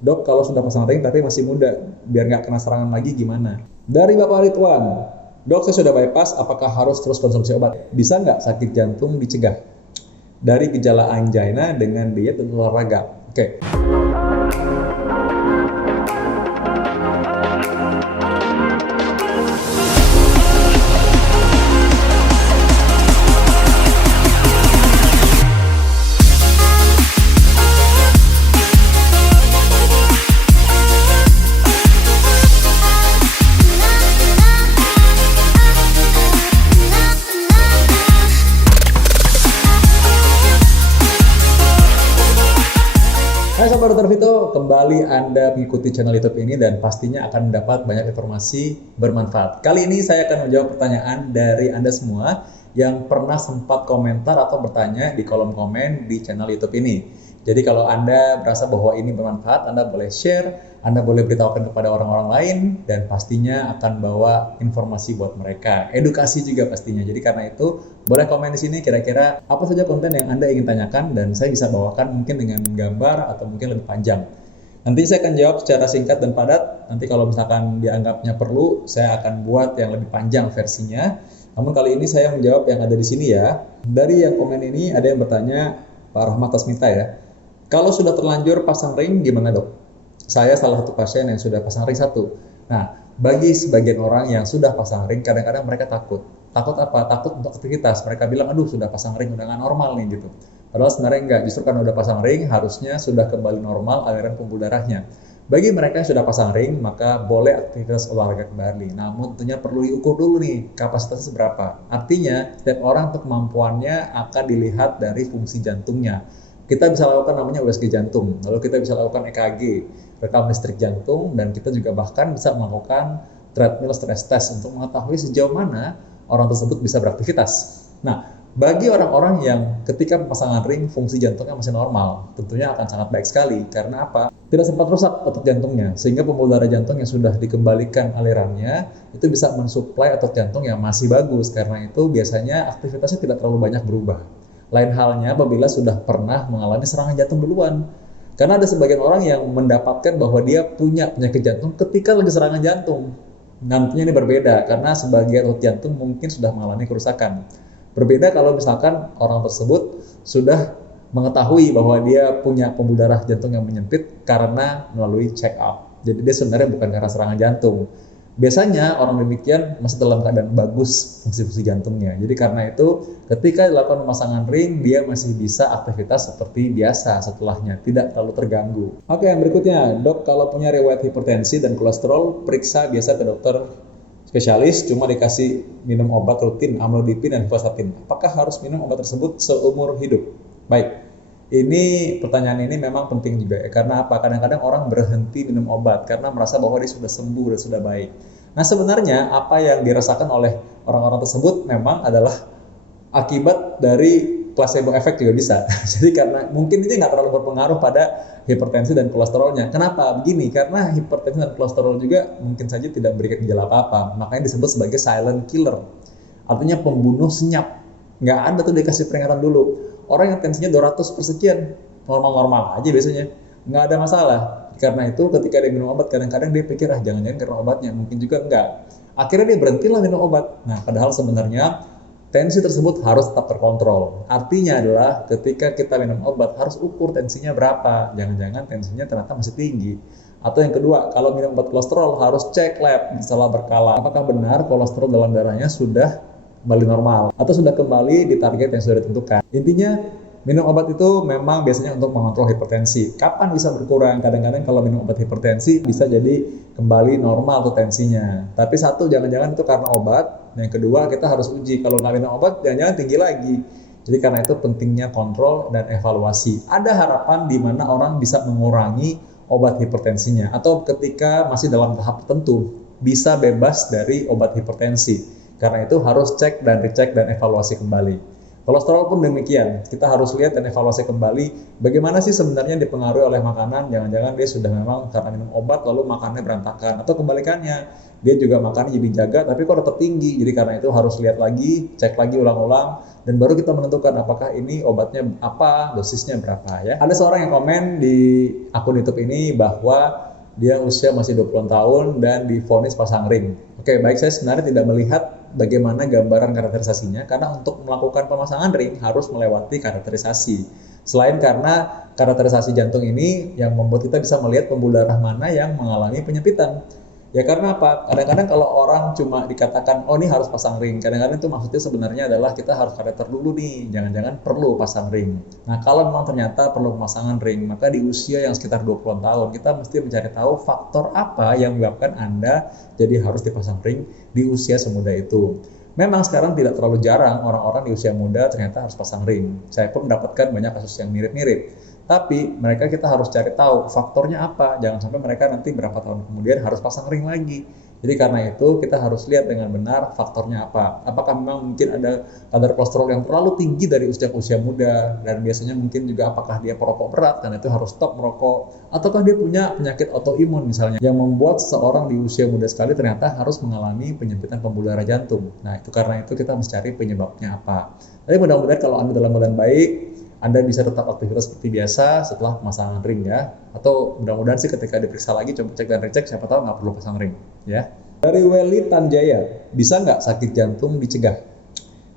Dok, kalau sudah pasang ring tapi masih muda, biar nggak kena serangan lagi gimana? Dari Bapak Ridwan, dok saya sudah bypass, apakah harus terus konsumsi obat? Bisa nggak sakit jantung dicegah? Dari gejala angina dengan diet dan olahraga. Oke. Hai Sobat Dr. Vito, kembali Anda mengikuti channel YouTube ini dan pastinya akan mendapat banyak informasi bermanfaat. Kali ini saya akan menjawab pertanyaan dari Anda semua yang pernah sempat komentar atau bertanya di kolom komen di channel YouTube ini. Jadi kalau Anda merasa bahwa ini bermanfaat, Anda boleh share, Anda boleh beritahukan kepada orang-orang lain, dan pastinya akan bawa informasi buat mereka. Edukasi juga pastinya. Jadi karena itu, boleh komen di sini kira-kira apa saja konten yang Anda ingin tanyakan, dan saya bisa bawakan mungkin dengan gambar atau mungkin lebih panjang. Nanti saya akan jawab secara singkat dan padat. Nanti kalau misalkan dianggapnya perlu, saya akan buat yang lebih panjang versinya. Namun kali ini saya menjawab yang ada di sini ya. Dari yang komen ini ada yang bertanya, Pak Rahmat Tasmita ya. Kalau sudah terlanjur pasang ring gimana dok? Saya salah satu pasien yang sudah pasang ring 1. Nah, bagi sebagian orang yang sudah pasang ring, kadang-kadang mereka takut. Takut apa? Takut untuk aktivitas. Mereka bilang, aduh sudah pasang ring, udah nggak normal nih gitu. Padahal sebenarnya enggak, justru karena udah pasang ring, harusnya sudah kembali normal aliran pembuluh darahnya. Bagi mereka yang sudah pasang ring, maka boleh aktivitas olahraga kembali. Namun tentunya perlu diukur dulu nih, kapasitasnya seberapa. Artinya, setiap orang untuk kemampuannya akan dilihat dari fungsi jantungnya. Kita bisa lakukan namanya USG jantung, lalu kita bisa lakukan EKG, rekam listrik jantung, dan kita juga bahkan bisa melakukan treadmill stress test untuk mengetahui sejauh mana orang tersebut bisa beraktivitas. Nah, bagi orang-orang yang ketika pemasangan ring fungsi jantungnya masih normal, tentunya akan sangat baik sekali. Karena apa? Tidak sempat rusak otot jantungnya, sehingga pembuluh darah jantung yang sudah dikembalikan alirannya itu bisa mensuplai otot jantung yang masih bagus. Karena itu biasanya aktivitasnya tidak terlalu banyak berubah. Lain halnya apabila sudah pernah mengalami serangan jantung duluan. Karena ada sebagian orang yang mendapatkan bahwa dia punya penyakit jantung ketika lagi serangan jantung. Nantinya ini berbeda, karena sebagian otot jantung mungkin sudah mengalami kerusakan. Berbeda kalau misalkan orang tersebut sudah mengetahui bahwa dia punya pembuluh darah jantung yang menyempit karena melalui check up. Jadi dia sebenarnya bukan karena serangan jantung. Biasanya orang demikian masih dalam keadaan bagus fungsi-fungsi jantungnya. Jadi karena itu ketika dilakukan pemasangan ring, dia masih bisa aktivitas seperti biasa setelahnya, tidak terlalu terganggu. Oke, yang berikutnya, dok kalau punya riwayat hipertensi dan kolesterol, periksa biasa ke dokter spesialis, cuma dikasih minum obat rutin, amlodipin dan hivastatin. Apakah harus minum obat tersebut seumur hidup? Baik. Ini pertanyaan ini memang penting juga ya, karena apa? Kadang-kadang orang berhenti minum obat karena merasa bahwa dia sudah sembuh dan sudah baik. Nah sebenarnya apa yang dirasakan oleh orang-orang tersebut memang adalah akibat dari placebo effect juga bisa. Jadi karena mungkin ini nggak terlalu berpengaruh pada hipertensi dan kolesterolnya. Kenapa? Begini, karena hipertensi dan kolesterol juga mungkin saja tidak memberikan gejala apa-apa. Makanya disebut sebagai silent killer. Artinya pembunuh senyap. Nggak ada tuh dikasih peringatan dulu. Orang yang tensinya 200 per sekian, normal-normal aja biasanya, nggak ada masalah. Karena itu ketika dia minum obat, kadang-kadang dia pikir, jangan-jangan karena obatnya, mungkin juga enggak. Akhirnya dia berhentilah minum obat. Nah, padahal sebenarnya tensi tersebut harus tetap terkontrol. Artinya adalah ketika kita minum obat, harus ukur tensinya berapa. Jangan-jangan tensinya ternyata masih tinggi. Atau yang kedua, kalau minum obat kolesterol, harus cek lab secara berkala. Apakah benar kolesterol dalam darahnya sudah kembali normal atau sudah kembali di target yang sudah ditentukan. Intinya minum obat itu memang biasanya untuk mengontrol hipertensi. Kapan bisa berkurang? Kadang-kadang kalau minum obat hipertensi bisa jadi kembali normal tuh tensinya. Tapi satu, jangan-jangan itu karena obat. Yang kedua, kita harus uji kalau nggak minum obat jangan-jangan tinggi lagi. Jadi karena itu pentingnya kontrol dan evaluasi. Ada harapan di mana orang bisa mengurangi obat hipertensinya atau ketika masih dalam tahap tertentu bisa bebas dari obat hipertensi. Karena itu harus cek dan recheck dan evaluasi kembali. Kolesterol pun demikian, kita harus lihat dan evaluasi kembali bagaimana sih sebenarnya dipengaruhi oleh makanan. Jangan-jangan dia sudah memang karena minum obat lalu makannya berantakan, atau kebalikannya, dia juga makannya jadi jaga tapi kok tetap tinggi. Jadi karena itu harus lihat lagi, cek lagi ulang-ulang, dan baru kita menentukan apakah ini obatnya apa, dosisnya berapa ya. Ada seorang yang komen di akun YouTube ini bahwa dia usia masih 20 tahun dan divonis pasang ring. Oke, baik, saya sebenarnya tidak melihat bagaimana gambaran karakterisasinya, karena untuk melakukan pemasangan ring harus melewati karakterisasi. Selain karena karakterisasi jantung ini yang membuat kita bisa melihat pembuluh darah mana yang mengalami penyempitan. Ya karena apa? Kadang-kadang kalau orang cuma dikatakan, oh ini harus pasang ring, kadang-kadang itu maksudnya sebenarnya adalah kita harus kateter dulu nih, jangan-jangan perlu pasang ring. Nah kalau memang ternyata perlu pemasangan ring, maka di usia yang sekitar 20 tahun, kita mesti mencari tahu faktor apa yang menyebabkan Anda jadi harus dipasang ring di usia semuda itu. Memang sekarang tidak terlalu jarang orang-orang di usia muda ternyata harus pasang ring. Saya pun mendapatkan banyak kasus yang mirip-mirip. Tapi mereka kita harus cari tahu faktornya apa. Jangan sampai mereka nanti berapa tahun kemudian harus pasang ring lagi. Jadi karena itu kita harus lihat dengan benar faktornya apa. Apakah memang mungkin ada kadar kolesterol yang terlalu tinggi dari usia muda, dan biasanya mungkin juga apakah dia perokok berat karena itu harus stop merokok, ataukah dia punya penyakit autoimun misalnya yang membuat seseorang di usia muda sekali ternyata harus mengalami penyempitan pembuluh darah jantung. Nah itu karena itu kita mesti cari penyebabnya apa. Tapi mudah-mudahan kalau Anda dalam keadaan baik, Anda bisa tetap aktivitas seperti biasa setelah pemasangan ring ya. Atau mudah-mudahan sih ketika diperiksa lagi coba cek dan recek, siapa tahu nggak perlu pasang ring ya. Dari Welly Tanjaya, bisa nggak sakit jantung dicegah?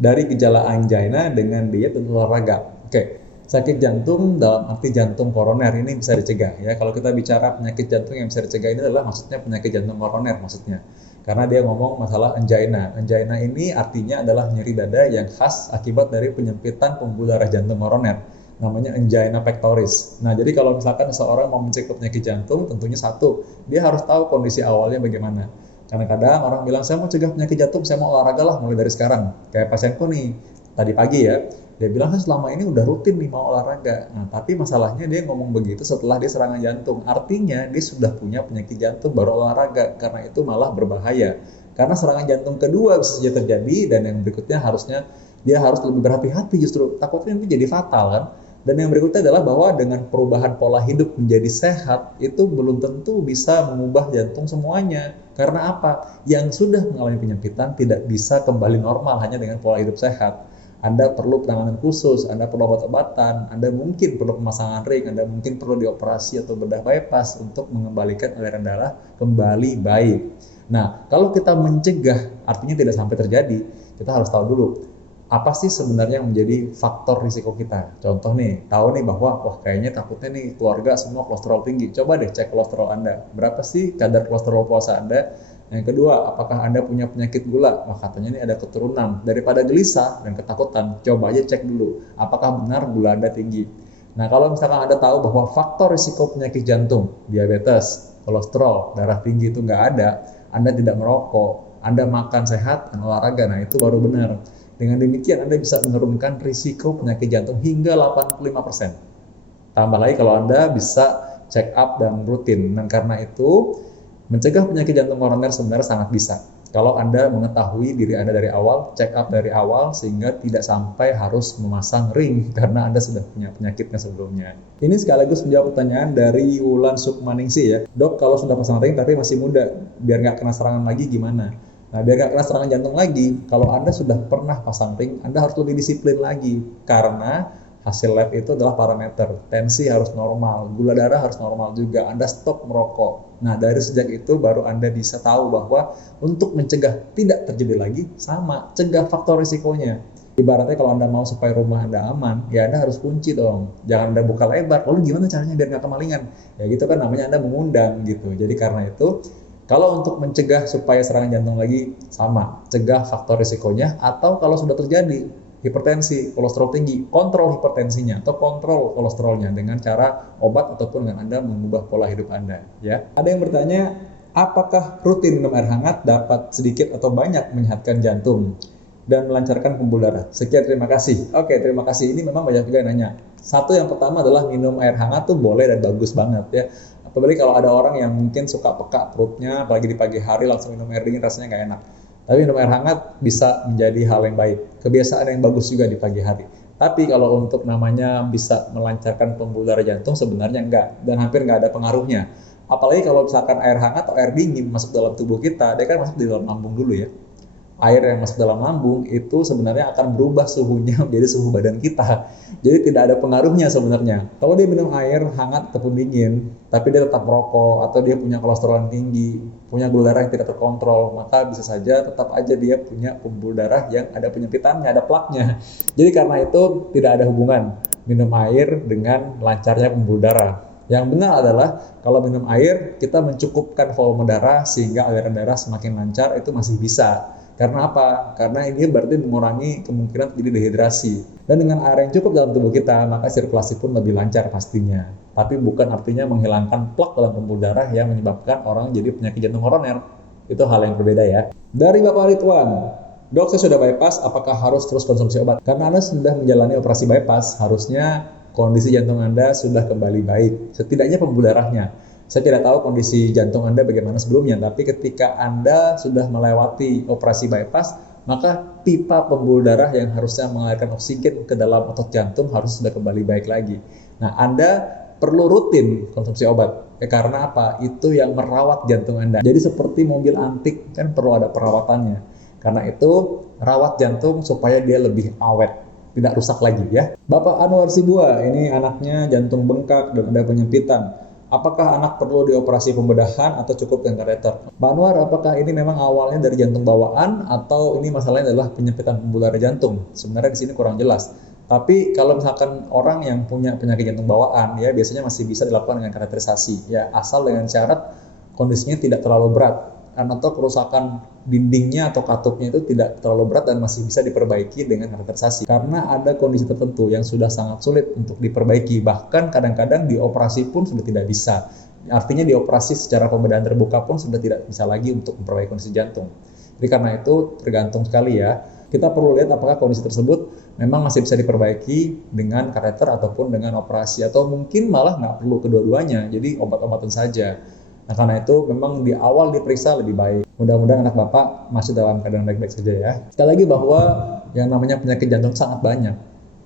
Dari gejala angina dengan diet dan olahraga. Oke, sakit jantung dalam arti jantung koroner ini bisa dicegah ya. Kalau kita bicara penyakit jantung yang bisa dicegah ini adalah maksudnya penyakit jantung koroner maksudnya. Karena dia ngomong masalah angina. Angina ini artinya adalah nyeri dada yang khas akibat dari penyempitan pembuluh darah jantung koroner. Namanya angina pectoris. Nah, jadi kalau misalkan seseorang mau mencegah penyakit jantung, tentunya satu, dia harus tahu kondisi awalnya bagaimana. Karena kadang orang bilang, saya mau cegah penyakit jantung, saya mau olahraga lah mulai dari sekarang. Kayak pasienku nih, tadi pagi ya, dia bilang kan selama ini udah rutin nih mau olahraga. Nah, tapi masalahnya dia ngomong begitu setelah dia serangan jantung. Artinya dia sudah punya penyakit jantung baru olahraga. Karena itu malah berbahaya. Karena serangan jantung kedua bisa saja terjadi, dan yang berikutnya harusnya dia harus lebih berhati-hati justru. Takutnya itu jadi fatal kan. Dan yang berikutnya adalah bahwa dengan perubahan pola hidup menjadi sehat, itu belum tentu bisa mengubah jantung semuanya. Karena apa? Yang sudah mengalami penyempitan tidak bisa kembali normal hanya dengan pola hidup sehat. Anda perlu penanganan khusus, Anda perlu obat-obatan, Anda mungkin perlu pemasangan ring, Anda mungkin perlu dioperasi atau bedah bypass untuk mengembalikan aliran darah kembali baik. Nah, kalau kita mencegah, artinya tidak sampai terjadi, kita harus tahu dulu, apa sih sebenarnya yang menjadi faktor risiko kita. Contoh nih, tahu nih bahwa, wah kayaknya takutnya nih keluarga semua kolesterol tinggi. Coba deh cek kolesterol Anda. Berapa sih kadar kolesterol puasa Anda? Yang kedua, apakah Anda punya penyakit gula? Wah katanya ini ada keturunan. Daripada gelisah dan ketakutan, coba aja cek dulu, apakah benar gula Anda tinggi. Nah kalau misalkan Anda tahu bahwa faktor risiko penyakit jantung, diabetes, kolesterol, darah tinggi itu nggak ada, Anda tidak merokok, Anda makan sehat dan olahraga, nah itu baru benar. Dengan demikian Anda bisa menurunkan risiko penyakit jantung hingga 85%. Tambah lagi kalau Anda bisa check up dan rutin. Dan karena itu mencegah penyakit jantung koroner sebenarnya sangat bisa. Kalau Anda mengetahui diri Anda dari awal, check up dari awal, sehingga tidak sampai harus memasang ring karena Anda sudah punya penyakitnya sebelumnya. Ini sekaligus menjawab pertanyaan dari Wulan Sukmaningsi ya. Dok, kalau sudah pasang ring tapi masih muda, biar nggak kena serangan lagi gimana? Nah, biar nggak kena serangan jantung lagi, kalau Anda sudah pernah pasang ring, Anda harus lebih disiplin lagi. Karena hasil lab itu adalah parameter. Tensi harus normal, gula darah harus normal juga, Anda stop merokok. Nah, dari sejak itu baru Anda bisa tahu bahwa untuk mencegah tidak terjadi lagi, sama, cegah faktor risikonya. Ibaratnya kalau Anda mau supaya rumah Anda aman, ya Anda harus kunci dong. Jangan Anda buka lebar, lalu gimana caranya biar nggak kemalingan? Ya gitu kan namanya Anda mengundang gitu. Jadi karena itu, kalau untuk mencegah supaya serangan jantung lagi, sama, cegah faktor risikonya, atau kalau sudah terjadi hipertensi, kolesterol tinggi, kontrol hipertensinya atau kontrol kolesterolnya dengan cara obat ataupun dengan Anda mengubah pola hidup Anda. Ya. Ada yang bertanya, apakah rutin minum air hangat dapat sedikit atau banyak menyehatkan jantung dan melancarkan pembuluh darah? Sekian, terima kasih. Oke, terima kasih. Ini memang banyak juga yang nanya. Satu, yang pertama adalah minum air hangat tuh boleh dan bagus banget ya. Apalagi kalau ada orang yang mungkin suka peka perutnya, apalagi di pagi hari langsung minum air dingin rasanya nggak enak. Tapi minum air hangat bisa menjadi hal yang baik, kebiasaan yang bagus juga di pagi hari. Tapi kalau untuk namanya bisa melancarkan pembuluh darah jantung sebenarnya enggak, dan hampir nggak ada pengaruhnya. Apalagi kalau misalkan air hangat atau air dingin masuk dalam tubuh kita, dia kan masuk di dalam lambung dulu ya. Air yang masuk dalam lambung itu sebenarnya akan berubah suhunya menjadi suhu badan kita. Jadi tidak ada pengaruhnya sebenarnya. Kalau dia minum air hangat ataupun dingin, tapi dia tetap merokok atau dia punya kolesterol yang tinggi, punya gula darah yang tidak terkontrol, maka bisa saja tetap aja dia punya pembuluh darah yang ada penyempitannya, ada plaknya. Jadi karena itu tidak ada hubungan minum air dengan lancarnya pembuluh darah. Yang benar adalah kalau minum air kita mencukupkan volume darah sehingga aliran darah semakin lancar, itu masih bisa. Karena apa? Karena ini berarti mengurangi kemungkinan terjadi dehidrasi. Dan dengan air yang cukup dalam tubuh kita, maka sirkulasi pun lebih lancar pastinya. Tapi bukan artinya menghilangkan plak dalam pembuluh darah yang menyebabkan orang jadi penyakit jantung koroner. Itu hal yang berbeda ya. Dari Bapak Ridwan, dok saya sudah bypass, apakah harus terus konsumsi obat? Karena Anda sudah menjalani operasi bypass, harusnya kondisi jantung Anda sudah kembali baik. Setidaknya pembuluh darahnya. Saya tidak tahu kondisi jantung Anda bagaimana sebelumnya, tapi ketika Anda sudah melewati operasi bypass, maka pipa pembuluh darah yang harusnya mengalirkan oksigen ke dalam otot jantung harus sudah kembali baik lagi. Nah, Anda perlu rutin konsumsi obat. Karena apa? Itu yang merawat jantung Anda. Jadi seperti mobil antik, kan perlu ada perawatannya. Karena itu, rawat jantung supaya dia lebih awet, tidak rusak lagi ya. Bapak Anwar Sibua, ini anaknya jantung bengkak dan ada penyempitan. Apakah anak perlu dioperasi pembedahan atau cukup dengan kateter? Pak Anwar, apakah ini memang awalnya dari jantung bawaan atau ini masalahnya adalah penyempitan pembuluh darah jantung? Sebenarnya di sini kurang jelas. Tapi kalau misalkan orang yang punya penyakit jantung bawaan, ya biasanya masih bisa dilakukan dengan kateterisasi, ya asal dengan syarat kondisinya tidak terlalu berat, atau kerusakan dindingnya atau katupnya itu tidak terlalu berat dan masih bisa diperbaiki dengan kateterisasi. Karena ada kondisi tertentu yang sudah sangat sulit untuk diperbaiki, bahkan kadang-kadang dioperasi pun sudah tidak bisa. Artinya dioperasi secara pembedahan terbuka pun sudah tidak bisa lagi untuk memperbaiki kondisi jantung. Jadi karena itu tergantung sekali ya. Kita perlu lihat apakah kondisi tersebut memang masih bisa diperbaiki dengan kateter ataupun dengan operasi, atau mungkin malah nggak perlu kedua-duanya, jadi obat-obatan saja. Nah, karena itu memang di awal diperiksa lebih baik. Mudah-mudahan anak Bapak masih dalam keadaan baik-baik saja ya. Sekali lagi bahwa yang namanya penyakit jantung sangat banyak.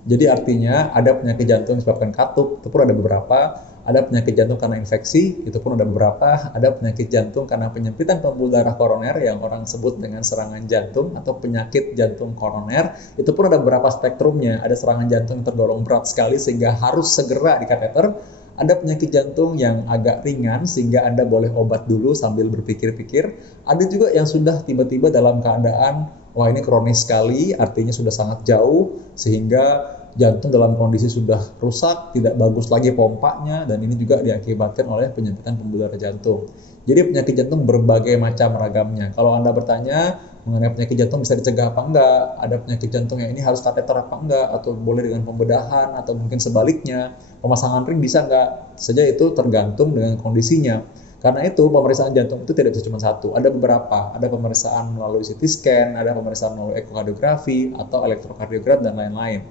Jadi artinya ada penyakit jantung disebabkan katup, itu pun ada beberapa. Ada penyakit jantung karena infeksi, itu pun ada beberapa. Ada penyakit jantung karena penyempitan pembuluh darah koroner yang orang sebut dengan serangan jantung atau penyakit jantung koroner. Itu pun ada beberapa spektrumnya. Ada serangan jantung yang tergolong berat sekali sehingga harus segera dikateter. Ada penyakit jantung yang agak ringan sehingga Anda boleh obat dulu sambil berpikir-pikir. Ada juga yang sudah tiba-tiba dalam keadaan, wah ini kronis sekali, artinya sudah sangat jauh, sehingga jantung dalam kondisi sudah rusak, tidak bagus lagi pompanya, dan ini juga diakibatkan oleh penyempitan pembuluh darah jantung. Jadi penyakit jantung berbagai macam ragamnya. Kalau Anda bertanya mengenai penyakit jantung bisa dicegah apa enggak, ada penyakit jantung yang ini harus kateter apa enggak, atau boleh dengan pembedahan, atau mungkin sebaliknya, pemasangan ring bisa enggak, saja itu tergantung dengan kondisinya. Karena itu pemeriksaan jantung itu tidak bisa cuma satu, ada beberapa, ada pemeriksaan melalui CT scan, ada pemeriksaan melalui ekokardiografi, atau elektrokardiogram, dan lain-lain.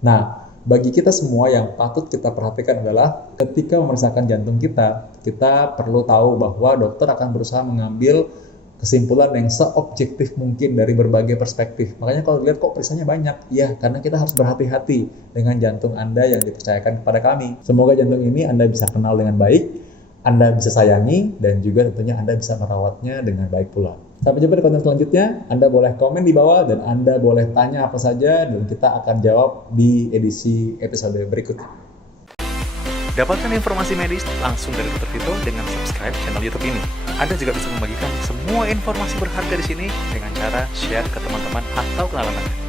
Nah, bagi kita semua yang patut kita perhatikan adalah ketika memeriksakan jantung kita, kita perlu tahu bahwa dokter akan berusaha mengambil kesimpulan yang seobjektif mungkin dari berbagai perspektif. Makanya kalau dilihat kok periksanya banyak, ya karena kita harus berhati-hati dengan jantung Anda yang dipercayakan kepada kami. Semoga jantung ini Anda bisa kenal dengan baik, Anda bisa sayangi, dan juga tentunya Anda bisa merawatnya dengan baik pula. Sampai jumpa di konten selanjutnya. Anda boleh komen di bawah dan Anda boleh tanya apa saja dan kita akan jawab di edisi episode berikutnya. Dapatkan informasi medis langsung dari Dr. Vito dengan subscribe channel YouTube ini. Anda juga bisa membagikan semua informasi berharga di sini dengan cara share ke teman-teman atau kenalan Anda.